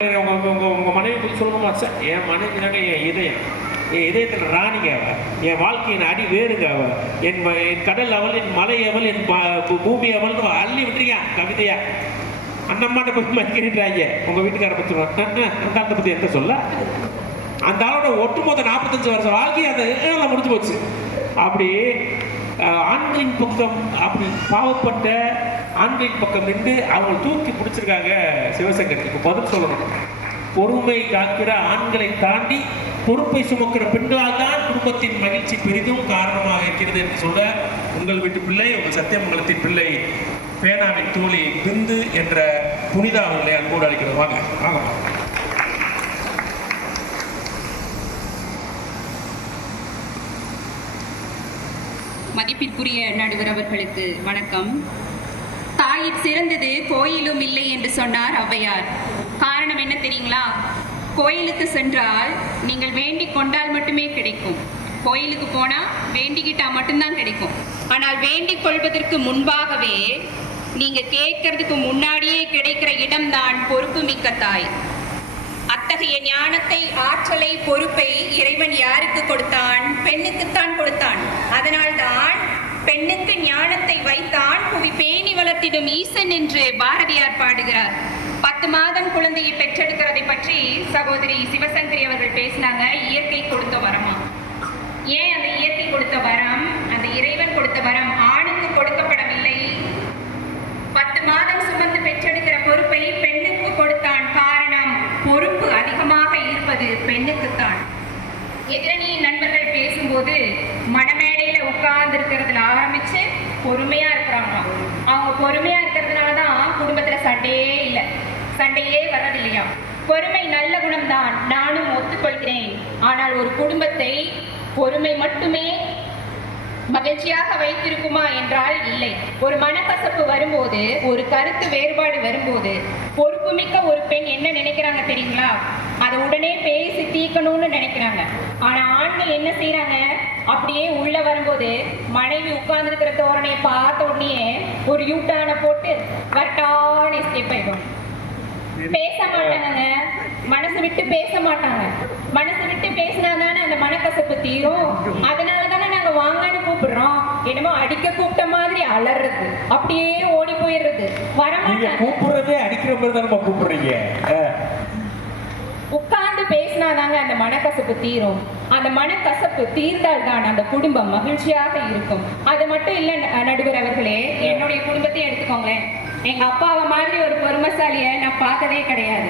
உங்க மனைவி பற்றி சொல்லணுமா சார்? என் மனைவி தாங்க என் இதயம், என் இதயத்தில் ராணிங்க அவ, என் வாழ்க்கையின் அடி வேறுங்க அவ, என் கடல் அவள், என் மலை அவள், என் பூமி அவள் அள்ளி விட்டுருங்க கவிதையா. அந்த அம்மாட்ட போய் மதிக்கிறாங்க உங்க வீட்டுக்கார பற்றி அந்த பற்றி எந்த சொல்ல. அந்த ஆளோட ஒட்டுமொத்த 45 வருஷம் வாழ்க்கையை அதை முடிஞ்சு போச்சு. அப்படி ஆண்களின் பக்கம், அப்படி பாவப்பட்ட ஆண்களின் பக்கம் நின்று அவங்க தூக்கி பிடிச்சிருக்காங்க சிவசங்கர். இப்போ பதில் சொல்லணும். பொறுமை காக்கிற ஆண்களை தாண்டி பொறுப்பை சுமக்கிற பெண்களால் தான் குடும்பத்தின் மகிழ்ச்சி பெரிதும் காரணமாக இருக்கிறது என்று சொல்ல உங்கள் வீட்டு பிள்ளை, உங்கள் சத்தியமங்கலத்தின் பிள்ளை, பேனாவின் தோழி பிந்து என்ற புனிதா அவர்களை அன்போடு அழைக்கிறது. வாங்க வாங்க. மதிப்பிற்குரிய நடுவர் அவர்களுக்கு வணக்கம். தாயிற் சிறந்தது கோயிலும் இல்லை என்று சொன்னார் ஔவையார். காரணம் என்ன தெரியுங்களா? கோயிலுக்கு சென்றால் நீங்கள் வேண்டிக் கொண்டால் மட்டுமே கிடைக்கும். கோயிலுக்கு போனால் வேண்டிக்கிட்டா மட்டும்தான் கிடைக்கும். ஆனால் வேண்டிக் கொள்வதற்கு முன்பாகவே நீங்கள் கேட்கறதுக்கு முன்னாடியே கிடைக்கிற இடம்தான் பொறுப்பு மிக்க தாய். அத்தகைய ஞானத்தை, ஆற்றலை, பொறுப்பை இறைவன் யாருக்கு கொடுத்தான்? பெண்ணுக்குத்தான் கொடுத்தான். அதனால்தான் பெண்ணுக்கு ஞானத்தை வைத்தான் புவி பேணி வளர்த்திடும் ஈசன் என்று பாரதியார் பாடுகிறார். 10 மாதம் குழந்தையை பெற்றெடுக்கிறதை பற்றி சகோதரி சிவசங்கரி அவர்கள் பேசினாங்க. இயற்கை கொடுத்த வரமா? ஏன் அந்த இயற்கை கொடுத்த வரம், அந்த இறைவன் கொடுத்த வரம் ஆணுக்கு கொடுக்கப்படவில்லை? 10 மாதம் சுமந்து பெற்றெடுக்கிற பொறுப்பை பெண்ணுக்கு கொடுத்தான். காரணம், பொறுப்பு அதிகமாக இருப்பது பெண்ணுக்குத்தான். எதிரணி நண்பர்கள் பேசும்போது மணமேடையில உட்கார்ந்து இருக்கிறதுல ஆரம்பிச்சு பொறுமையா இருக்கிறாங்க. அவங்க பொறுமையா இருக்கிறதுனாலதான் குடும்பத்துல சண்டையே இல்லை, சண்டையே வர்றதில்லையா. பொறுமை நல்ல குணம்தான், நானும் ஒத்துக்கொள்கிறேன். ஆனால் ஒரு குடும்பத்தை பொறுமை மட்டுமே மகிழ்ச்சியாக வைத்திருக்குமா என்றால் இல்லை. ஒரு மனக்கசப்பு வரும்போது, ஒரு கருத்து வேறுபாடு வரும்போது பொறுப்புமிக்க ஒரு பெண் என்ன நினைக்கிறாங்க தெரியுங்களா? அதை உடனே பேசி தீர்க்கணும்னு நினைக்கிறாங்க. ஆனா ஆண்கள் என்ன செய்யறாங்க? அப்படியே உள்ள வரும்போது மனைவி உட்கார்ந்து இருக்கிற தோரணையை பார்த்த உடனே ஒரு யூட்டான போட்டு கரெக்டான எஸ்கேப் ஆயிடும். பேச மாட்டாங்க, மனசு விட்டு பேச மாட்டாங்க. மனசு விட்டு பேசினாதானே அந்த மனக்கசப்பு தீரும். அதனாலதானே நாங்க வாங்கன்னு கூப்பிடுறோம். என்னமோ அடிக்க கூப்பிட்ட மாதிரி அலறது, அப்படியே ஓடி போயிடுறது. வரமாட்டாங்க. கூப்பிடுறதே அடிக்கிற மாதிரி தானே கூப்பிடுறீங்க. உட்கார்ந்து பேசினாதாங்க அந்த மனக்கசப்பு தீரும். அந்த மனக்கசப்பு தீர்ந்தால் தான் அந்த குடும்பம் மகிழ்ச்சியாக இருக்கும். அது மட்டும் இல்ல நடுவர் அவர்களே, என்னுடைய குடும்பத்தை எடுத்துக்கோங்களேன். எங்க அப்பாவை மாதிரி ஒரு பொறுமைசாலியை நான் பார்த்ததே கிடையாது.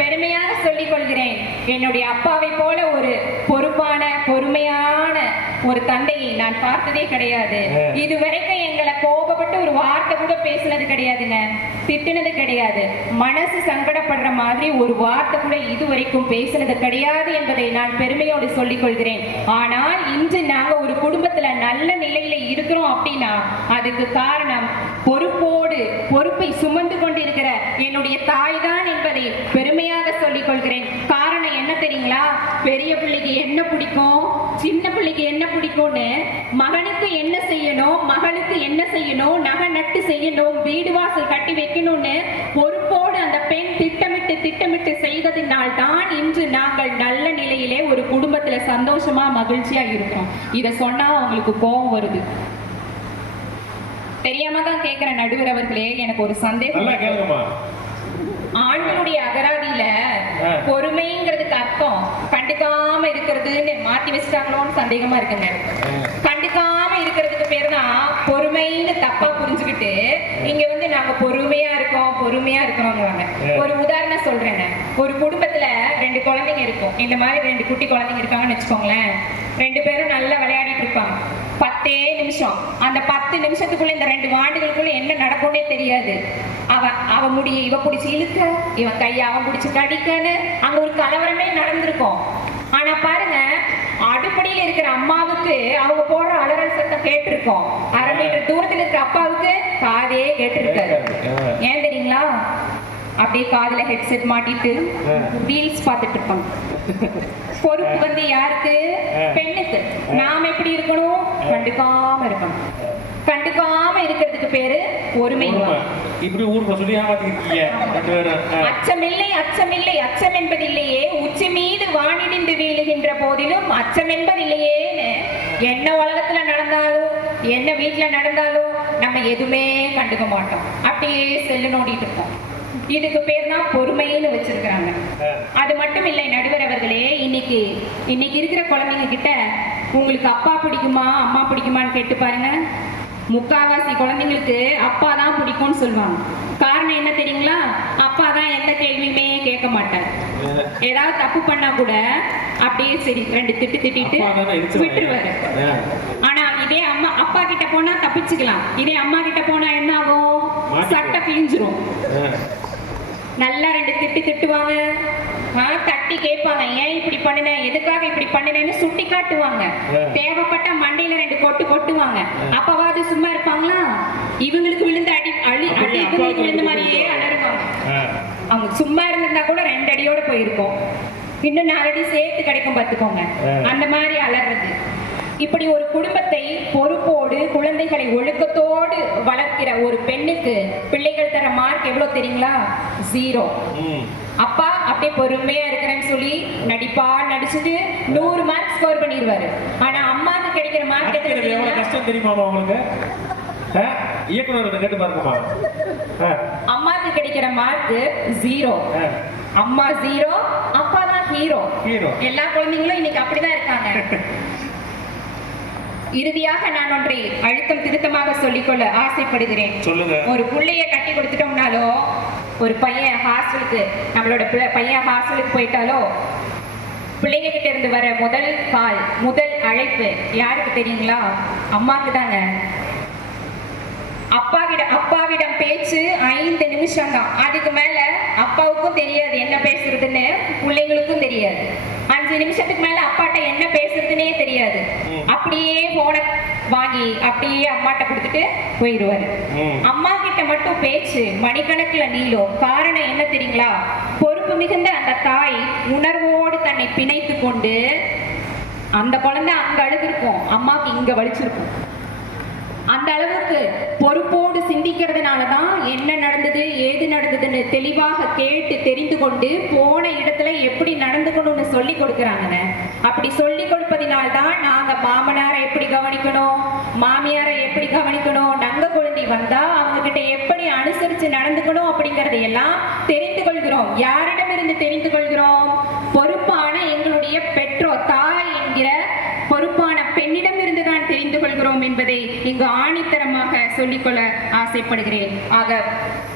பெருமையாக சொல்லிக் கொள்கிறேன், என்னுடைய அப்பாவை போல ஒரு பொறுப்பான, பொறுமையான ஒரு தந்தையை நான் பார்த்ததே கிடையாது. இதுவரைக்கும் எங்களை கோபப்பட்டு ஒரு வார்த்தை கூட பேசினது கிடையாதுங்க, திட்டினது கிடையாது. மனசு சங்கடப்படுற மாதிரி ஒரு வார்த்தை கூட இதுவரைக்கும் பேசினது கிடையாது என்பதை நான் பெருமையோடு சொல்லிக் கொள்கிறேன். ஆனால் இன்று நாங்க ஒரு குடும்பத்துல நல்ல நிலையில இருக்கிறோம் அப்படின்னா அதுக்கு காரணம் பொறுப்போடு, பொறுப்பை சுமந்து கொண்டிருக்கிற என்னுடைய தாய் தான் என்பதை பெருமையாக சொல்லிக் கொள்கிறேன். காரணம் என்ன தெரியுங்களா? பெரிய பிள்ளைக்கு என்ன பிடிக்கும், சின்ன பிள்ளைக்கு என்ன பிடிக்கும்னு, மகனுக்கு என்ன செய்யணும், மகளுக்கு என்ன செய்யணும், நகை நட்டு செய்யணும், வீடு வாசல் கட்டி வைக்கணும்னு பொறுப்போடு அந்த பெண் திட்டமிட்டு செய்ததினால் தான் இன்று நாங்கள் நல்ல நிலையிலே ஒரு குடும்பத்துல சந்தோஷமா மகிழ்ச்சியா இருக்கோம். இதை சொன்னா உங்களுக்கு கோபம் வருது. தெரியாம தான் கேட்கிற நடுவர் அவர்களே, எனக்கு ஒரு சந்தேகம். ஆண்களுடைய அகராதியில பொறுமைங்கிறதுக்கு அர்த்தம் கண்டுக்காம இருக்கிறதுன்னு மாத்தி வச்சுட்டாங்களோன்னு சந்தேகமா இருக்குங்க. கண்டுக்காம இருக்கிறதுக்கு பேர் தான் பொறுமைன்னு தப்பா புரிஞ்சுக்கிட்டு இங்க வந்து நாங்க பொறுமையா இருக்கிறோங்கிறாங்க. ஒரு உதாரணம் சொல்றேங்க. ஒரு குடும்பத்துல 2 குழந்தைங்க இருக்கும். இந்த மாதிரி 2 குட்டி குழந்தைங்க இருக்காங்கன்னு வச்சுக்கோங்களேன். 2 பேரும் நல்லா விளையாடிட்டு இருப்பாங்க. 10 நிமிஷம். அந்த 10 நிமிஷத்துக்குள்ள இந்த 2 வாண்டுகளுக்குள்ள என்ன நடக்கும்னே தெரியாது. அவ முடிய இவ பிடிச்சி இழுக்க, இவன் கையை அவன் பிடிச்சி கடிக்கன்னு அங்க ஒரு கலவரமே நடந்திருக்கும். ஆனா பாருங்க, அடுப்படியில் இருக்கிற அம்மாவுக்கு அவங்க போடுற அலறல் சத்தம் கேட்டிருக்கோம். 1/2 மீட்டர் தூரத்தில் இருக்கிற அப்பாவுக்கு காதே கேட்டிருக்காரு. ஏன் தெரியுங்களா? அப்படியே காதுல ஹெட்செட் மாட்டிட்டு ரீல்ஸ் பார்த்துட்டு இருப்பாங்க. பொறுப்பு வந்து யாருக்கு? பெண்ணுக்கு. நாம எப்படி இருக்கணும்? கண்டுக்காம இருக்கணும். கண்டுக்காம இருக்கிறதுக்கு பேரு பொறுமை. இப்படி ஊருக்கு சொல்லி ஏமாத்திருக்கீங்க ரெண்டு பேரும். அச்சமில்லை அச்சமில்லை அச்சம் என்பதில்லையே, உச்சி மீது வானிடிந்து வீழுகின்ற போதிலும் அச்சம் என்பதில்லையேன்னு என்ன உலகத்துல நடந்தாலும் என்ன வீட்டுல நடந்தாலும் நம்ம எதுவுமே கண்டுக்க மாட்டோம், அப்படியே செல்லு நோண்டிட்டு இருப்போம். இதுக்கு பேர் தான் பொறுமைன்னு வச்சிருக்கிறாங்க. அது மட்டும் இல்லை நடுவர் அவர்களே, இன்னைக்கு இருக்கிற குழந்தைங்க கிட்ட உங்களுக்கு அப்பா பிடிக்குமா அம்மா பிடிக்குமான்னு கேட்டு பாருங்க. முக்காவாசி குழந்தைங்களுக்கு அப்பா தான் பிடிக்கும்னு சொல்லுவாங்க. காரணம் என்ன தெரியுங்களா? அப்பா தான் எந்த கேள்வியுமே கேட்க மாட்டார். ஏதாவது தப்பு பண்ணா கூட அப்படியே சரி ரெண்டு திட்டிட்டு விட்டுருவாரு. ஆனா இதே அம்மா அப்பா கிட்ட போனா தப்பிச்சுக்கலாம், இதே அம்மா கிட்ட போனா என்ன ஆகும்? சட்டை கிழிஞ்சிரும். நல்லா ரெண்டு திட்டுவாங்க, தட்டி கேட்பாங்க, ஏன் இப்படி பண்ணுன, எதுக்காக இப்படி பண்ணுனேன்னு சுட்டி காட்டுவாங்க. தேவைப்பட்ட மண்டையில ரெண்டு கொட்டுவாங்க. அப்பவாது சும்மா இருப்பாங்களா? இவங்களுக்கு விழுந்த அடி இவங்களுக்கு விழுந்த மாதிரியே அலறுவாங்க. அவங்க சும்மா இருந்திருந்தா கூட 2 அடியோட போயிருக்கும், இன்னும் 4 அடி சேர்த்து கிடைக்கும் பார்த்துக்கோங்க. அந்த மாதிரி அலறது. இப்படி ஒரு குடும்பத்தை பொறுப்போடு குழந்தைகளை ஒழுக்கத்தோடு வளர்க்கிற ஒரு பெண்ணுக்கு பிள்ளைகள் தர மார்க் எவ்வளவு தெரியுங்களா? 0. அப்பா அப்படியே பொறுமையா இருக்கிறேன்னு சொல்லி நடிச்சுட்டு 100 மார்க் ஸ்கோர் பண்ணிடுவாரு. ஆனா அம்மாவுக்கு கிடைக்கிற மார்க் எவ்வளவு கஷ்டம் தெரியுமா உங்களுக்கு? இயக்குனர் கேட்டு பாருங்கம்மா. அம்மாவுக்கு கிடைக்கிற மார்க் 0. அம்மா 0, அப்பா தான் ஹீரோ. எல்லா குழந்தைங்களும் இன்னைக்கு அப்படிதான் இருக்காங்க. இறுதியாக நான் ஒன்றை அழுத்தம் திருத்தமாக சொல்லிக்கொள்ள ஆசைப்படுகிறேன். ஒரு பிள்ளைய கட்டி கொடுத்துட்டோம்னாலோ, ஒரு பையன் ஹாஸ்டலுக்கு நம்மளோட பையன் ஹாஸ்டலுக்கு போயிட்டாலோ, பிள்ளைங்க கிட்ட இருந்து வர முதல் அழைப்பு யாருக்கு தெரியுங்களா? அம்மாக்கு தாங்க. அப்பாவிடம் பேச்சு 5 நிமிஷம் தான். அதுக்கு மேல அப்பாவுக்கும் தெரியாது என்ன பேசுறதுன்னு, பிள்ளைங்களுக்கும் தெரியாது. 5 நிமிஷத்துக்கு மேல அப்பாட்ட என்ன பேசுறதுன்னே தெரியாது. அப்படியே போனை வாங்கி அப்படியே அம்மாட்ட கொடுத்துட்டு போயிடுவாரு. அம்மா கிட்ட மட்டும் பேச்சு மணிக்கணக்குல நீளும். காரணம் என்ன தெரியுங்களா? பொறுப்பு மிகுந்த அந்த தாய் உணர்வோடு தன்னை பிணைத்து கொண்டு, அந்த குழந்தை அங்க அழுதுருக்கும், அம்மாவுக்கு இங்க வலிச்சிருக்கும். அந்த அளவுக்கு பொறுப்போடு சிந்திக்கிறதுனாலதான் என்ன நடந்தது ஏது நடந்ததுன்னு தெளிவாக கேட்டு தெரிந்து கொண்டு போன இடத்துல எப்படி நடந்துக்கணும்னு சொல்லி கொடுக்குறாங்க. அப்படி சொல்லி கொடுப்பதினால்தான் நாங்க மாமனாரை எப்படி கவனிக்கணும், மாமியாரை எப்படி கவனிக்கணும், நங்க குழந்தை வந்தா அவங்க கிட்ட எப்படி அனுசரிச்சு நடந்துக்கணும் அப்படிங்கறதை எல்லாம் தெரிந்து கொள்கிறோம். யாரிடமிருந்து தெரிந்து கொள்கிறோம்? பொறுப்பான எங்களுடைய பெற்றோர், தாய் என்கிற பொறுப்பான பெண்ணிடம் இருந்துதான் தெரிந்து கொள்கிறோம் என்பதை இங்கு ஆணித்தரமாக சொல்லிக்கொள்ள ஆசைப்படுகிறேன். ஆக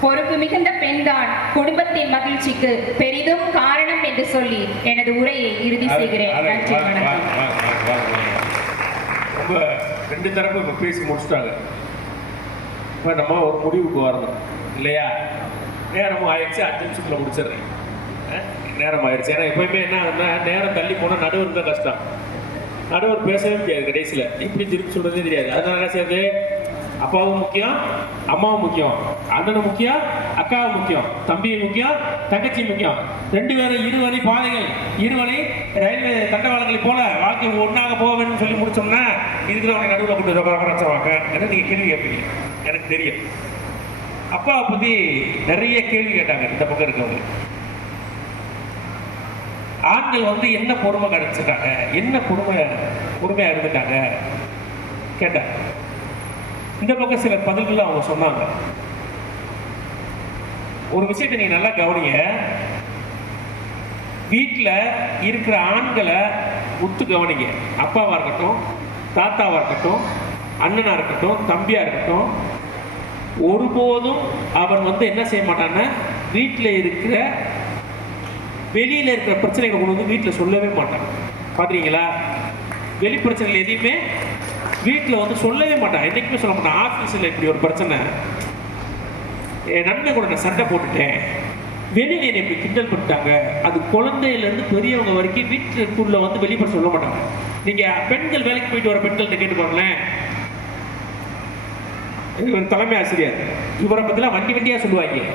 பொறுப்பு மிகுந்த பெண்தான் குடும்பத்தின் மகிழ்ச்சிக்கு பெரிதும் காரணம் என்று சொல்லி எனது உரையை இறுதி செய்கிறேன். நன்றி, வணக்கம். ரொம்ப 2 தரப்பு இப்ப பேசி முடிச்சுட்டாங்க. இப்ப நம்ம ஒரு முடிவுக்கு வரணும் இல்லையா? நேரம் ஆயிடுச்சு, 5 நிமிஷத்துல முடிச்சிடுறேன். நேரம் ஆயிடுச்சு. ஏன்னா எப்பயுமே என்ன, நேரம் தள்ளி போனா நடுவர் தான் கஷ்டம். நடுவர் பேசவே முடியாது கடைசியில், இப்படி திருப்பி சொல்றதே தெரியாது. அதனால என்ன செய்யுது? அப்பாவும் முக்கியம், அம்மாவும் முக்கியம், அண்ணனும் முக்கியம், அக்காவும் முக்கியம், தம்பியும் முக்கியம், தங்கச்சி முக்கியம். 2 பேரும் இருவழி பாதைகள், இருவழி ரயில்வே தண்டவாளங்களை போல வாழ்க்கை ஒன்றாக போக வேண்டும் சொல்லி முடிச்சோம்னா இதுக்கு அவனை நடுவில் கொண்டு வச்சுருவாங்க. ஏன்னா நீங்கள் கேள்வி கேட்பீங்க, எனக்கு தெரியும். அப்பாவை பற்றி நிறைய கேள்வி கேட்டாங்க இந்த பக்கம் இருக்கவங்க. ஆண்கள் என்ன பொறுமை கிடைச்சிட்டாங்க, என்ன பொறுமையா இருந்துட்டாங்க கேட்டாங்க. இந்த பக்கம் சில பதில்கள் அவங்க சொன்னாங்க. ஒரு விஷயத்தை நீங்க நல்லா கவனிங்க. வீட்டில் இருக்கிற ஆண்களை உத்து கவனிங்க. அப்பாவா இருக்கட்டும், தாத்தாவா இருக்கட்டும், அண்ணனா இருக்கட்டும், தம்பியா இருக்கட்டும், ஒருபோதும் அவன் என்ன செய்ய மாட்டான்னா வீட்டில் இருக்கிற வெளியில் இருக்கிற பிரச்சனைகளை கொண்டு வந்து வீட்டில் சொல்லவே மாட்டான். பார்க்குறீங்களா? வெளி பிரச்சனைகள் எதையுமே வீட்டில் சொல்லவே மாட்டான், என்றைக்குமே சொல்ல மாட்டான். ஆஃபீஸில் இப்படி ஒரு பிரச்சனை, என் நண்பன் கூட நான் சண்டை போட்டுட்டேன், வெளியில் என்னை இப்படி கிண்டல் பண்ணிட்டாங்க, அது குழந்தையிலேருந்து பெரியவங்க வரைக்கும் வீட்டுக்குள்ளே வெளிப்பட சொல்ல மாட்டாங்க. நீங்கள் பெண்கள் வேலைக்கு போயிட்டு வர பெண்கள்கிட்ட கேட்டு பாருங்களேன். இவர் தலைமை ஆசிரியர், இவரை பற்றிலாம் வண்டியாக சொல்லுவாங்க.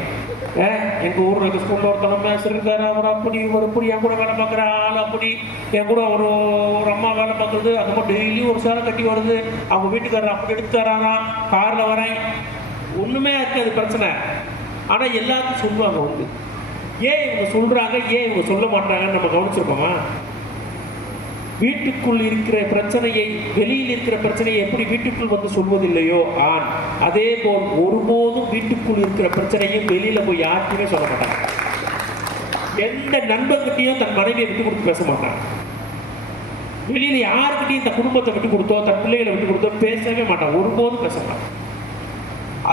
எங்கள் ஊரில் இருக்க ஸ்கூலில் ஒரு தலைமை ஆசிரியர் இருக்காரு, அவர் அப்படி ஒரு இப்படி என் கூட வேலை பார்க்குற ஆள் அப்படி, என் கூட ஒரு ஒரு அம்மா வேலை பார்க்குறது, அது மட்டும் டெய்லியும் ஒரு சேலை கட்டி வருது, அவங்க வீட்டுக்காரர் அப்படி எடுத்து தரானா, காரில் வரேன், ஒன்றுமே இருக்காது பிரச்சனை. ஆனால் எல்லாத்தையும் சொல்லுவாங்க வந்து. ஏன் இவங்க சொல்கிறாங்க, ஏன் இவங்க சொல்ல மாட்டாங்கன்னு நம்ம கவனிச்சிருக்கோமா? வீட்டுக்குள் இருக்கிற பிரச்சனையை, வெளியில் இருக்கிற பிரச்சனையை எப்படி வீட்டுக்குள் வந்து சொல்வதில்லையோ ஆண், அதே போல் ஒருபோதும் வீட்டுக்குள் இருக்கிற பிரச்சனையும் வெளியில போய் யாருக்குமே சொல்ல மாட்டாங்க. எந்த நண்பர்கிட்டையும் தன் மனைவியை விட்டு கொடுத்து பேச மாட்டாங்க. வெளியில யாருக்கிட்டையும் தன் குடும்பத்தை விட்டு கொடுத்தோ தன் பிள்ளைகளை விட்டு கொடுத்தோ பேசவே மாட்டாங்க, ஒருபோதும் பேச மாட்டாங்க.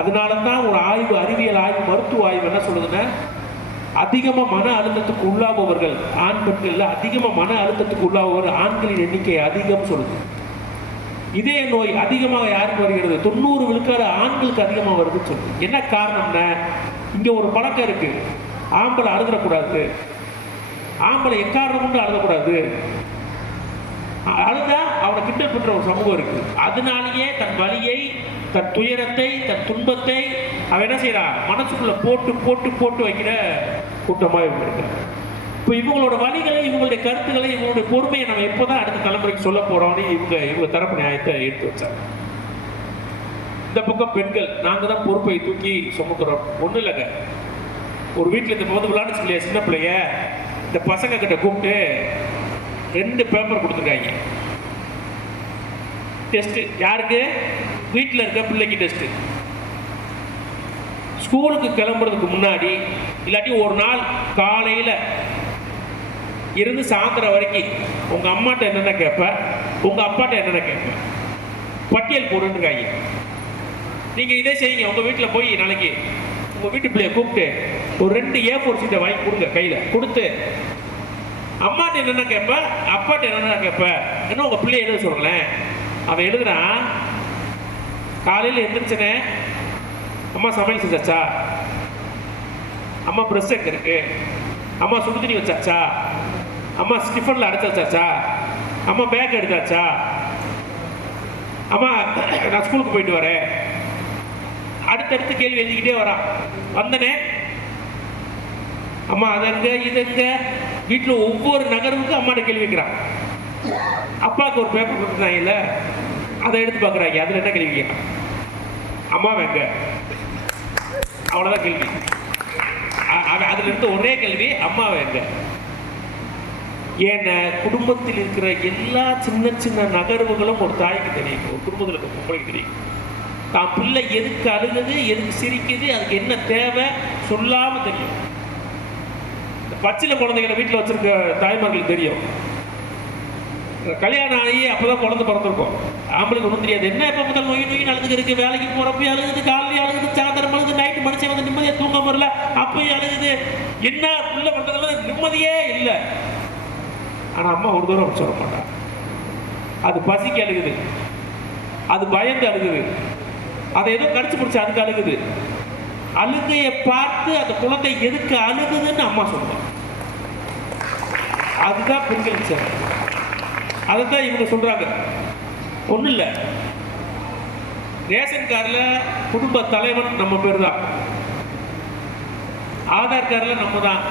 அதனால தான் ஒரு ஆய்வு, அறிவியல் ஆய்வு, மருத்துவ ஆய்வு என்ன சொல்லுதுன்னா, அதிகமாக மன அழுத்தத்துக்கு உள்ளாபவர்கள் ஆண் பெண்கள், அதிகமாக மன அழுத்தத்துக்கு உள்ளாபவர்கள் ஆண்களின் எண்ணிக்கை அதிகம் சொல்லுது. இதே நோய் அதிகமாக யாருக்கு வருகிறது? 90 விழுக்காடு ஆண்களுக்கு அதிகமாக வருதுன்னு சொல்லுது. என்ன காரணம்னா, இங்கே ஒரு பழக்கம் இருக்கு, ஆம்பளை அழுதக்கூடாது, ஆம்பளை எக்காரணம் கொண்டு அழுதக்கூடாது, அழுதா அவனை கிண்டல் பண்ற ஒரு சமூகம் இருக்கு. அதனாலேயே தன் வலியை, தன் துயரத்தை, தன் துன்பத்தை அவன் என்ன செய்யறான், மனசுக்குள்ள போட்டு போட்டு போட்டு வைக்கிற கூட்டமாக இவங்க இருக்கு. இப்போ இவங்களோட வலிகளை, இவங்களுடைய கருத்துக்களை, இவங்களுடைய பொறுமையை நம்ம எப்போதான் அடுத்த தலைமுறைக்கு சொல்ல போறோம்னு இவங்க தரப்பு நியாயத்தை எடுத்து வச்சாங்க. இந்த பக்கம் பெண்கள், நாங்கள் தான் பொறுப்பை தூக்கி சுமக்கிறோம். ஒன்றும் இல்லைங்க, ஒரு வீட்டில் இந்த வந்து விளையாட்டு சொல்லியா சின்ன பிள்ளைய, இந்த பசங்க கிட்ட கூப்பிட்டு 2 பேப்பர் கொடுத்துருக்காங்க. டெஸ்ட் யாருக்கு? வீட்டில் இருக்க பிள்ளைக்கு டெஸ்ட். ஸ்கூலுக்கு கிளம்புறதுக்கு முன்னாடி இல்லாட்டி ஒரு நாள் காலையில் இருந்து சாயந்தரம் வரைக்கும் உங்க அம்மாட்ட என்னென்ன கேட்ப, உங்க அப்பாட்ட என்னென்ன கேட்ப, பட்டியல் போட்டுருக்காங்க. நீங்க இதே செய்யுங்க, உங்க வீட்டில் போய் நாளைக்கு உங்க வீட்டு பிள்ளைய கூப்பிட்டு ஒரு 2 A4 சீட்டை வாங்கி கொடுங்க, கையில கொடுத்து அம்மாட்ட என்னென்ன கேட்ப, அப்பாட்ட என்னென்ன கேட்ப, என்ன உங்க பிள்ளைய எழுத சொல்றேன். அவன் எழுதுறான், காலையில் எந்திரிச்சனே அம்மா சமையல் செஞ்சாச்சா, அம்மா ப்ரெஷ் எங்க இருக்கு, அம்மா சுடு தண்ணி வச்சாச்சா, அம்மா ஸ்டிஃபனில் அடைச்சி வச்சாச்சா, அம்மா பேக் எடுத்தாச்சா, அம்மா நான் ஸ்கூலுக்கு போயிட்டு வரேன். அடுத்தடுத்து கேள்வி எழுதிக்கிட்டே வரான். வந்தனே அம்மா அது எங்க, இது எங்க, வீட்டில் ஒவ்வொரு நகர்வுக்கும் அம்மாட்ட கேள்வி வைக்கிறான். அப்பாவுக்கு ஒரு பேப்பர் கொடுத்துருந்தாங்கல்ல, அதை எடுத்து பார்க்குறாங்க, அதில் என்ன கேள்வி கேட்கலாம், அம்மா எங்க, அவ்வளோதான் கேள்வி. அதில் இருந்த ஒரே கேள்வி அம்மா எங்க. ஏன்னா குடும்பத்தில் இருக்கிற எல்லா சின்ன சின்ன நகர்வுகளும் ஒரு தாய்க்கு தெரியும், ஒரு குடும்பத்தில் இருக்க பொம்பளைக்கு தெரியும். தான் பிள்ளை எதுக்கு அழுகுது, எதுக்கு சிரிக்குது, அதுக்கு என்ன தேவை சொல்லாமல் தெரியும். பச்சில குழந்தைகளை வீட்டில் வச்சிருக்க தாய்மார்களுக்கு தெரியும். கல்யாணம் ஆகி அப்போதான் குழந்தை பிறந்திருக்கும், ஆம்பளுக்கு ஒன்றும் தெரியாது. என்ன எப்போ முதல் நோய் நோய் அழுதுக்கு இருக்கு, வேலைக்கு போகிறப்ப அழுகுது, காலையில் அழுகுது, சாயந்தரம் அழுகுது, நைட்டு மனுஷன் வந்து நிம்மதியாக தூங்க வரல, அப்பயும் அழுகுது. என்ன பிள்ளை பண்ணுறதுல நிம்மதியே இல்லை. ஆனால் அம்மா ஒரு தூரம் சொல்ல மாட்டான். அது பசிக்கு அழுகுது, அது பயந்து அழுகுது, அதை ஏதோ கடிச்சு பிடிச்சி அதுக்கு அழுகுது. அழுகையை பார்த்து அந்த குழந்தை எதுக்கு அழுகுதுன்னு அம்மா சொல்லுவாங்க. அதுதான் பெண்கள் சேவை. அதைத்தான் இவங்க சொல்றாங்க. ஒன்றும் இல்லை, ரேஷன் கார்டில் குடும்ப தலைவன் நம்ம பேர் தான், ஆதார் கார்டில் நம்ம தான்,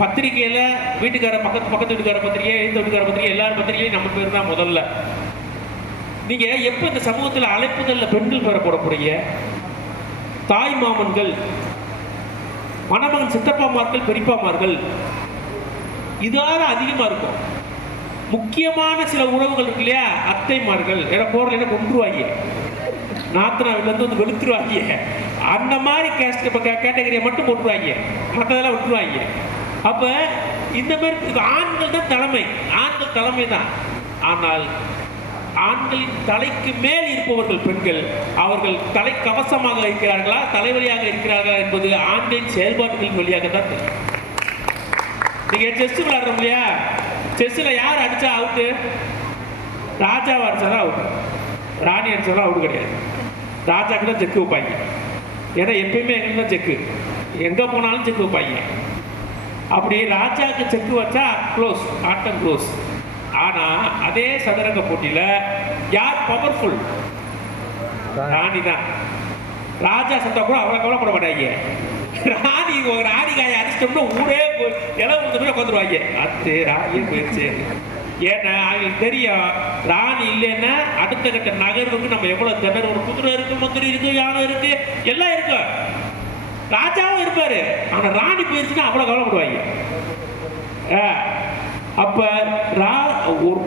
பத்திரிகையில் வீட்டுக்கார பக்கத்து வீட்டுக்கார பத்திரிகை, எழுந்த வீட்டுக்கார பத்திரிகை, எல்லாரும் பத்திரிகையும் நம்ம பேர் தான் முதல்ல. நீங்கள் எப்போ இந்த சமூகத்தில் அழைப்புதலில் பெண்கள் பேரை போட போறீங்க? தாய் மாமன்கள், மணமகன் சித்தப்பாமார்கள், பெரியப்பாமார்கள், இதால அதிகமாக இருக்கும். முக்கியமான சில உறவுகள் இருக்கு இல்லையா, அத்தைமார்கள், ஏன்னா போறல கொண்டுருவாங்க, நாத்தனா வீட்டிலேருந்து வந்து வெளுத்துருவாங்க. அந்த மாதிரி கேட்டகரியை மட்டும் போட்டுருவாங்க, மற்றதெல்லாம் விட்டுருவாங்க. அப்போ இந்த மாதிரி ஆண்கள் தான் தலைமை, ஆண்கள் தலைமை தான். ஆனால் ஆண்களின் தலைக்கு மேல் இருப்பவர்கள் பெண்கள். அவர்கள் தலை கவசமாக இருக்கிறார்களா, தலைவலியாக இருக்கிறார்களா என்பது ஆண்களின் செயல்பாடுகளின் வழியாக தான் தெரியும். நீங்க செஸ் விளையாடுறோம் இல்லையா, செஸ்ஸில் யார் அடிச்சா அவுட்டு? ராஜாவை அடிச்சாதான் அவுட்டு, ராணி அடிச்சாதான் அவுட்டு கிடையாது. ராஜாக்கு தான் செக்கு வைப்பாங்க, ஏன்னா எப்பயுமே எங்களுக்கு தான் செக்கு, எங்கே போனாலும் செக்கு வைப்பாங்க. அப்படி ராஜாவுக்கு செக்கு வச்சா க்ளோஸ், ஆட்டம் க்ளோஸ். ஆனால் அதே சதுரங்க போட்டியில் யார் பவர்ஃபுல்? ராணி தான். ராஜா சத்தா கூட அவ்வளோ கவலைப்பட மாட்டாங்க, ராணி காயை அடிச்சிட்டோம்னா ஊரே இலை வந்து உட்காந்துருவாங்க. அது ராணியே போயிடுச்சு. ஏன்னா அவங்களுக்கு தெரியும் ராணி இல்லைன்னா அடுத்த கட்ட நகர்வுக்கு நம்ம எவ்வளவு திணறு. ஒரு குதிரை இருக்கு, மந்திரி இருக்கு, யானை இருக்கு, எல்லாம் இருக்கு, ராஜாவும் இருப்பாரு. ஆனா ராணி போயிருச்சுன்னா அவ்வளவு கவலைப்படுவாங்க. அப்ப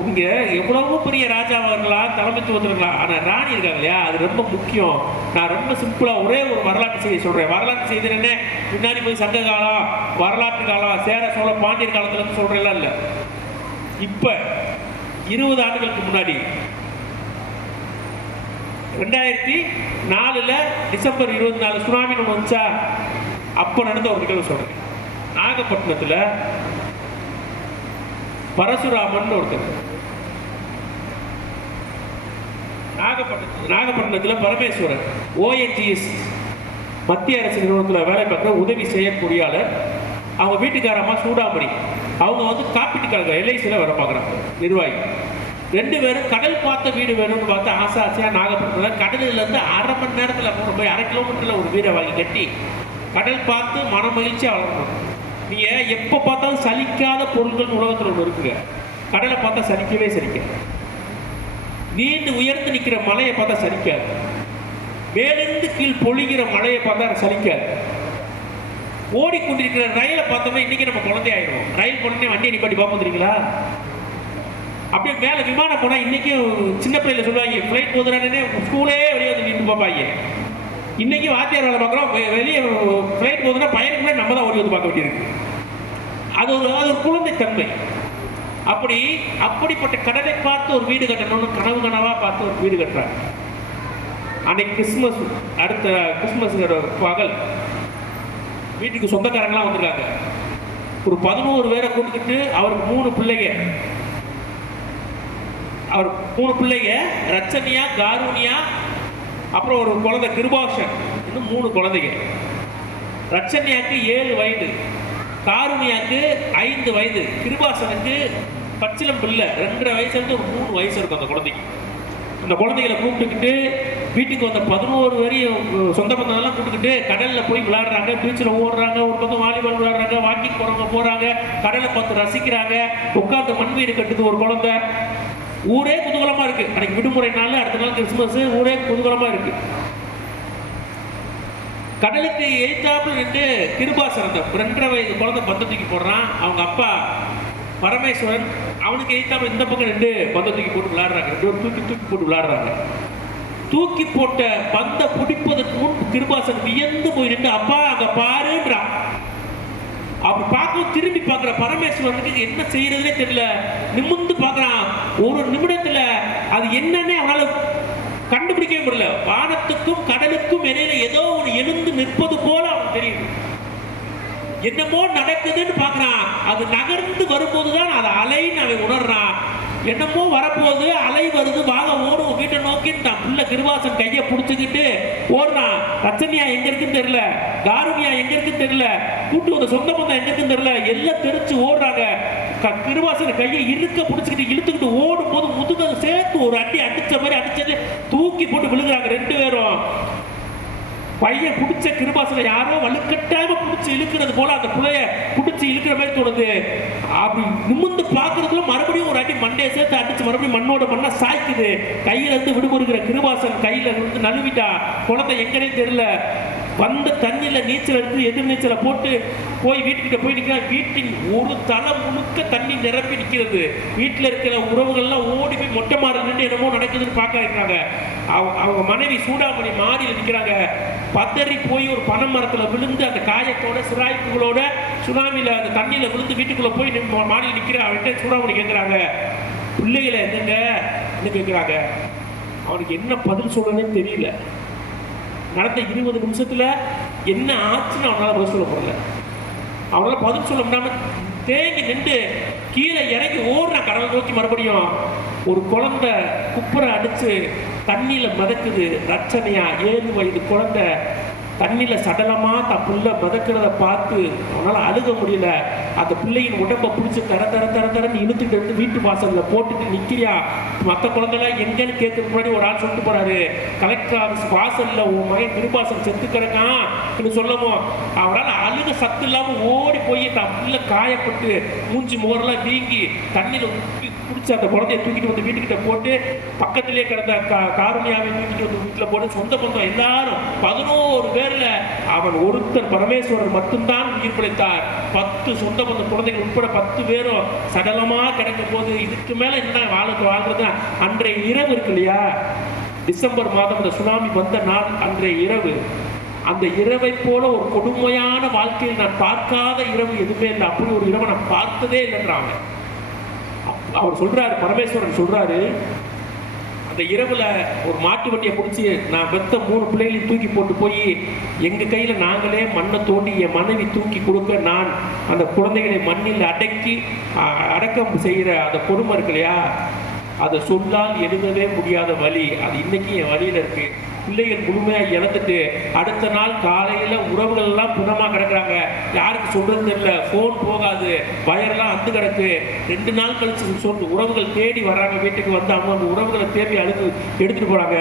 இங்க எவ்வளவோ பெரிய ராஜாவா இருக்கலாம், தலைமைத்துவத்தில் இருக்கலாம், ஆனா ராணி இருக்காங்க இல்லையா, அது ரொம்ப முக்கியம். நான் ரொம்ப சிம்பிளா ஒரே ஒரு வரலாற்று செய்தி சொல்றேன். வரலாற்று செய்தி என்ன, முன்னாடி போய் சங்க காலம், வரலாற்று காலம், சேர சோழ பாண்டியர் காலத்துல இருந்து சொல்றேன் இல்ல. இப்ப 20 ஆண்டுகளுக்கு முன்னாடி 2004 டிசம்பர் 24 சுனாமி ஒன்று வந்துச்சா, அப்ப நடந்த ஒரு நிகழ்வு சொல்றேன். நாகப்பட்டினத்துல பரசுராமன் ஒருத்தர், நாகப்பட்டினத்துல பரமேஸ்வரன் ONGS மத்திய அரசு நிறுவனத்தில் வேலை பார்க்குற உதவி செய்ய பொறியாளர். அவங்க வீட்டுக்காரம்மா சூடாமணி, அவங்க காப்பீட்டு கழகம் LICல வேலை பார்க்குறாங்க நிர்வாகி. 2 பேரும் கடல் பார்த்த வீடு வேணும்னு பார்த்து ஆசையா நாகப்பட்டினத்தில் கடலிலேருந்து 1/2 மணி நேரத்தில் போய் 1/2 கிலோமீட்டரில் ஒரு வீடை வாங்கி கட்டி கடல் பார்த்து மன மகிழ்ச்சியாக வளரணும். நீங்கள் எப்போ பார்த்தாலும் சலிக்காத பொருட்கள் உலகத்தில் ஒன்று இருக்குங்க. கடலை பார்த்தா சலிக்கவே சலிக்காது. நீண்டு உயர்ந்து நிற்கிற மலையை பார்த்தா சலிக்காது. மேலிருந்து கீழ் பொழிகிற மலையை பார்த்தா சலிக்காது. ஓடிக்கொண்டிருக்கிற ரயிலை பார்த்தோம்னா இன்னைக்கு நம்ம குழந்தையாயிடும். ரயில் போனே வண்டியை நிப்பாட்டி பார்ப்போம் தெரியுங்களா? அப்படியே மேலே விமானம் போனால் இன்னைக்கும் சின்ன பிள்ளைல சொல்லுவாங்க ஃப்ளைட் போதுறானே ஸ்கூலே வெளியே வந்து நின்று பார்ப்பாங்க. இன்னைக்கு வாத்தியார் வேலை பார்க்குறோம், வெளியே ஃப்ளைட் போகுதுன்னா பையனுக்குள்ளே நம்ம தான் ஓடி வந்து பார்க்க வேண்டியிருக்கு. அது ஒரு குழந்தைத்தன்மை. அப்படிப்பட்ட கடலை பார்த்து ஒரு வீடு கட்டணும்னு கனவாக பார்த்து ஒரு வீடு கட்டுறாங்க. அன்னைக்கு கிறிஸ்துமஸ், அடுத்த கிறிஸ்துமஸ் பகல் வீட்டுக்கு சொந்தக்காரங்களாம் வந்திருக்காங்க. ஒரு 11 பேரை கூட்டிக்கிட்டு அவருக்கு 3 பிள்ளைங்க. அவர் 3 பிள்ளைங்க, ரச்சனியா, காரூனியா, அப்புறம் ஒரு குழந்தை கிருபாஷன், இன்னும் 3 குழந்தைங்க. ரச்சனியாக்கு 7 வயது, காரூனியாக்கு 5 வயது, கிருபாசனுக்கு பச்சிலம் பிள்ளை 2.5 வயசுலேருந்து ஒரு 3 வயசு இருக்கும் அந்த குழந்தைக்கு. அந்த குழந்தைகளை கூப்பிட்டுக்கிட்டு வீட்டுக்கு வந்த 11 வரையும் சொந்த பந்தங்கள்லாம் கூப்பிட்டுக்கிட்டு கடலில் போய் விளையாடுறாங்க, பீச்சில் ஓடுறாங்க, ஒரு பக்கம் வாலிபால் விளையாடுறாங்க, வாக்கிங் போகிறாங்க, கடலை பார்த்து ரசிக்கிறாங்க, உட்காந்து மண் வீடு கட்டுது ஒரு குழந்தை. ஊரே குதூகலமாக இருக்கு. அன்னைக்கு விடுமுறை நாள், அடுத்த நாள் கிறிஸ்துமஸ், ஊரே குதூகலமாக இருக்கு. கடலுக்கு எய்தாப்புல நின்று கிருபாசன் அந்த 2.5 வயது குழந்தை பந்த தூக்கி போடுறான். அவங்க அப்பா பரமேஸ்வரன் அவனுக்கு எய்தாப்புல இந்த பக்கம் நின்று பந்த தூக்கி போட்டு விளையாடுறாங்க. 2 பேரும் தூக்கி போட்டு விளையாடுறாங்க. தூக்கி போட்ட பந்த பிடிப்பதற்கு முன் கிருபாசன் வியந்து போய் நின்று அப்பா அங்க பாருன்றான். அப்படி பார்க்க திரும்பி பார்க்குற பரமேஸ்வரனுக்கு என்ன செய்யறதுனே தெரியல. நிமிர்ந்து பார்க்குறான். ஒரு நிமிடத்துல அது என்னன்னே அவனால கண்டுபிடிக்கவே முடியல. வானத்துக்கும் கடலுக்கும் இடையில ஏதோ ஒரு எழுந்து நிற்பது போல அவனுக்கு தெரியும். என்னமோ நடக்குதுன்னு பார்க்குறான். அது நகர்ந்து வரும்போதுதான் அது அலைன்னு அவன் உணர்றான். என்னமோ வரப்போகுது, அலை வருது, வாங்க ஓடும் வீட்டை நோக்கின்னு தான் பிள்ளை கிருபாசன் கையை பிடிச்சிக்கிட்டு ஓடுறான். ரச்சனியா எங்க இருக்குன்னு தெரியல, காருணியா எங்க இருக்குன்னு தெரியல, கூட்டு வந்த சொந்த பந்தம் எங்க இருக்குன்னு தெரியல, எல்லாம் தெரிச்சு ஓடுறாங்க. கிருபாசன் கையை இருக்க பிடிச்சிக்கிட்டு இழுத்துக்கிட்டு ஓடும் போது முதுக சேர்த்து ஒரு அடி அடிச்ச மாதிரி அடிச்சது தூக்கி போட்டு விழுகுறாங்க 2 பேரும். பையன் பிடிச்ச கிருபாசனை யாரோ வலுக்கட்டாம பிடிச்சி இழுக்கிறது போல அந்த பிள்ளைய பிடிச்சி இழுக்கிற மாதிரி தோணுது. அப்படி நிமிர்ந்து பார்க்கறதுக்குள்ள மறுபடியும் ஒரு அடி மண்டையை சேர்த்து அடிச்சு மறுபடியும் மண்ணோட மண்ணா சாய்க்குது. கையில இருந்து விடுபடுகிற கிருபாசன் கையில இருந்து நழுவிட்டா. குழந்தை எங்கனே தெரியல. வந்த தண்ணியில நீச்சல் எடுத்து எதிர் நீச்சலை போட்டு போய் வீட்டுக்கிட்ட போய் நிற்கிறா. வீட்டின் ஒரு தலை முழுக்க தண்ணி நிரப்பி நிற்கிறது. வீட்டில் இருக்கிற உறவுகள்லாம் ஓடி போய் மொட்டை மாறி நின்று என்னமோ நடக்குதுன்னு பார்க்க இருக்கிறாங்க. அவங்க மனைவி சூடாமணி மாடியில் நிற்கிறாங்க. பதறி போய் ஒரு பனை மரத்தில் விழுந்து அந்த காயத்தோட சிராய்ப்புகளோட சுனாமியில் அந்த தண்ணியில் விழுந்து வீட்டுக்குள்ளே போய் மாடியில் நிற்கிற அவன்கிட்ட சூடாமணி கேட்குறாங்க, பிள்ளைகளை என்னங்க கேட்குறாங்க. அவனுக்கு என்ன பதில் சொல்றதுன்னு தெரியல. நடந்த 20 நிமிஷத்துல என்ன ஆச்சுன்னு அவனால பதில் சொல்ல போறல. அவனால பதில் சொல்ல முடியாம தேங்கி நின்று கீழே இறங்கி ஓடுறான் கடல் நோக்கி. மறுபடியும் ஒரு குழந்தை குப்புரை அடிச்சு தண்ணியில மிதக்குது. ரச்சனையா 7 வயது குழந்தை தண்ணியில சடலமா தன் பிள்ளை மிதக்கிறத பார்த்து அவனால அழுக முடியல. அந்த பிள்ளையின் உடம்பை பிடிச்சி தரன்னு இழுத்துட்டு வந்து வீட்டு வாசல்ல போட்டுட்டு நிக்கிறியா, மற்ற குழந்தைலாம் எங்கன்னு கேட்கறதுக்கு முன்னாடி ஒரு ஆள் சொல்லிட்டு போறாரு, கலெக்டர் ஆஃபீஸ் வாசல்ல உன் மகன் கிருபாசன் செத்து கிடக்கான், சொல்லவும் அவரால் அழுக சத்து இல்லாமல் ஓடி போய் தான் பிள்ளை காயப்பட்டு மூஞ்சி முகரெல்லாம் வீங்கி தண்ணியில் குடிச்சு அந்த குழந்தைய தூக்கிட்டு வந்து வீட்டுக்கிட்ட போட்டு பக்கத்திலே கிடந்த காருண்யாவை தூக்கிட்டு வந்து வீட்டில் போட்டு சொந்த பந்தம் எல்லாரும் 11 பேர்ல அவன் ஒருத்தர் பரமேஸ்வரர் மட்டும்தான் உயிர் பிழைத்தார். 10 சொந்த பந்த குழந்தைகள் உட்பட 10 பேரும் சடலமா கிடக்கும் போது இதுக்கு மேல என்ன வாழ்றது? அன்றைய இரவு இருக்கு இல்லையா, டிசம்பர் மாதம் இந்த சுனாமி வந்த நாள் அன்றைய இரவு, அந்த இரவை போல ஒரு கொடுமையான வாழ்க்கையில் நான் பார்க்காத இரவு எதுவுமே இல்லை. அப்படி ஒரு இரவை நான் பார்த்ததே இல்லைன்றாங்க. அவர் சொல்றாரு, பரமேஸ்வரன் சொல்றாரு, அந்த இரவுல ஒரு மாட்டு வண்டியை பிடிச்சி நான் பெத்த 3 பிள்ளைகளையும் தூக்கி போட்டு போய் எங்க கையில நாங்களே மண்ணை தோண்டி என் மனைவி தூக்கி கொடுக்க நான் அந்த குழந்தைகளை மண்ணில் அடக்கம் செய்கிற அந்த கொடுமை இருக்கு இல்லையா, அதை சொன்னால் எழுதவே முடியாத வலி. அது இன்னைக்கு என் வழியில இருக்கு. பிள்ளைகள் முழுமையாக இழந்துட்டு அடுத்த நாள் காலையில உறவுகள் எல்லாம் புனமா கிடக்குறாங்க. யாருக்கு சொல்றது தெரியல, போன் போகாது, வயரெல்லாம் அந்து கிடக்கு. 2 நாள் கழிச்சு சொல்லு உறவுகள் தேடி வர்றாங்க. வீட்டுக்கு வந்து அவங்க அந்த உறவுகளை தேடி எடுத்துட்டு போறாங்க.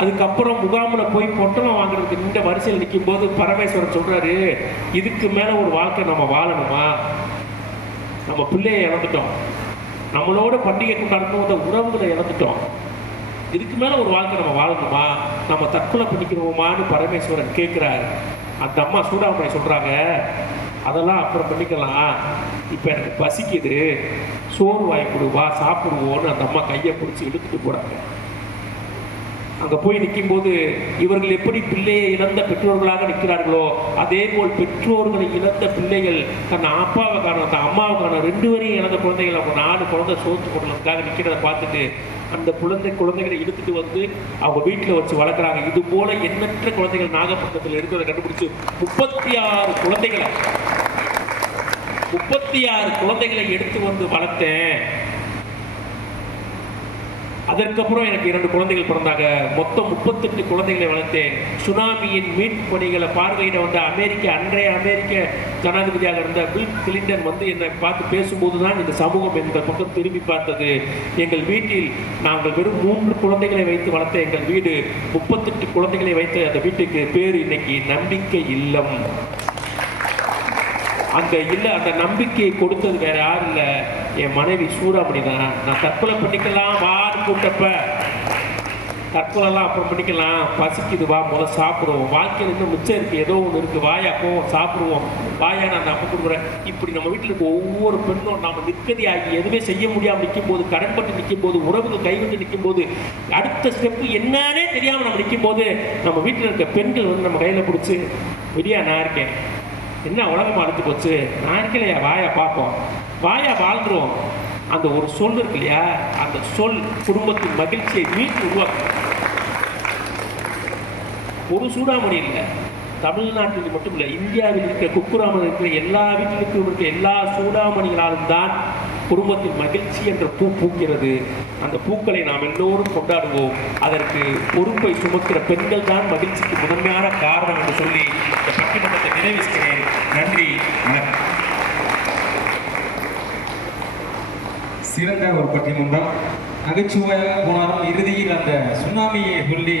அதுக்கப்புறம் முகாமில் போய் பொட்டலம் வாங்குறதுக்கு நின்ற வரிசையில் நிற்கும் போது பரமேஸ்வரன் சொல்றாரு, இதுக்கு மேல ஒரு வாழ்க்கை நம்ம வாழணுமா? நம்ம பிள்ளையை இழந்துட்டோம், நம்மளோட பண்டிகை கொண்டாடணும், அந்த உறவுகளை இழந்துட்டோம், இதுக்கு மேல ஒரு வாழ்க்கை நம்ம வாழணுமா? நம்ம தற்கொலை பண்ணிக்கிறோமான்னு பரமேஸ்வரன் கேட்கிறாரு. அந்த அம்மா சூடாமணி சொல்றாங்க, அதெல்லாம் அப்புறம் பண்ணிக்கலாம், இப்ப எனக்கு பசிக்குது, சோறு வாங்கி கொடுவா, சாப்பிடுவோன்னு அந்த அம்மா கையை பிடிச்சி இழுத்துட்டு போறாங்க. அங்க போய் நிற்கும் போது இவர்கள் எப்படி பிள்ளையை இழந்த பெற்றோர்களாக நிற்கிறார்களோ அதே போல் பெற்றோர்களை இழந்த பிள்ளைகள் தன் அப்பாவை காரணம் தன் அம்மாவை காரணம் 2 பேரையும் இழந்த குழந்தைகள் அவங்க 4 குழந்தை சோத்து போடுறதுக்காக நிற்கிறத பார்த்துட்டு அந்த குழந்தைகளை இழுத்துட்டு வந்து அவங்க வீட்டில் வச்சு வளர்க்குறாங்க. இது போல எண்ணற்ற குழந்தைகள் நாகப்பட்டினத்தில் இருக்கிறத கண்டுபிடிச்சு 36 குழந்தைகளை எடுத்து வந்து வளர்த்தேன். அதற்கப்புறம் எனக்கு 2 குழந்தைகள் பிறந்தாங்க. மொத்தம் 38 குழந்தைகளை வளர்த்தேன். சுனாமியின் மீட்பு பணிகளை பார்வையிட வந்த அன்றைய அமெரிக்க ஜனாதிபதியாக இருந்த பில் கிளின்டன் வந்து என்னை பார்த்து பேசும்போது தான் இந்த சமூகம் எங்கள் பக்கம் திரும்பி பார்த்தது. எங்கள் வீட்டில் நாங்கள் வெறும் 3 குழந்தைகளை வைத்து வளர்த்த எங்கள் வீடு 38 குழந்தைகளை வைத்த அந்த வீட்டுக்கு பேர் இன்னைக்கு நம்பிக்கை இல்லம். அந்த நம்பிக்கையை கொடுத்தது வேற யாரும் இல்லை, என் மனைவி சூடாமணி தான். நான் தற்கொலை பண்ணிக்கலாம் வான்னு கூட்டப்ப, தற்கொலைலாம் அப்புறம் பண்ணிக்கலாம், பசிக்குது வா முதல்ல சாப்பிடுவோம், வாழ்க்கையில் இன்னும் மிச்சம் இருக்கு, ஏதோ ஒன்று இருக்கு, வாயா போவோம் சாப்பிடுவோம், வாயா நான் நம்ம கொடுக்குறேன். இப்படி நம்ம வீட்டில் இருக்க ஒவ்வொரு பெண்ணும் நம்ம நிற்கதியாகி எதுவுமே செய்ய முடியாமல் நிற்கும் போது, கடன்பட்டு நிற்கும் போது, உறவுகள் கைவிட்டு நிற்கும் போது, அடுத்த ஸ்டெப்பு என்னன்னே தெரியாமல் நம்ம நிற்கும் போது நம்ம வீட்டில் இருக்க பெண்கள் வந்து நம்ம கையில் பிடிச்சி, விடியா நான் இருக்கேன், என்ன உலகமாக அழுத்து போச்சு, நான் இருக்கலையா, வாயா பார்ப்போம், வாயா வாழ்ந்துருவோம். அந்த ஒரு சொல் இருக்கு இல்லையா, அந்த சொல் குடும்பத்தின் மகிழ்ச்சியை மீட்டு உருவாக்கும். ஒரு சூடாமணி இல்லை, தமிழ்நாட்டில் மட்டும் இல்லை, இந்தியாவில் இருக்கிற குக்குராமன் இருக்கிற எல்லா வீட்டிலும் இருக்கிற எல்லா சூடாமணிகளாலும் தான் குடும்பத்தின் மகிழ்ச்சி என்ற பூ பூக்கிறது. அந்த பூக்களை நாம் எல்லோரும் கொண்டாடுவோம். அதற்கு பொறுப்பை சுமக்கிற பெண்கள் தான் மகிழ்ச்சிக்கு முதன்மையான காரணம் என்று சொல்லி இந்த பட்டிமன்றத்தை நிறைவேற்றுகிறேன். நன்றி, வணக்கம். சிறந்த ஒரு பட்டிமன்றம். நகைச்சுவையாக போனாலும் இறுதியில் அந்த சுனாமியை சொல்லி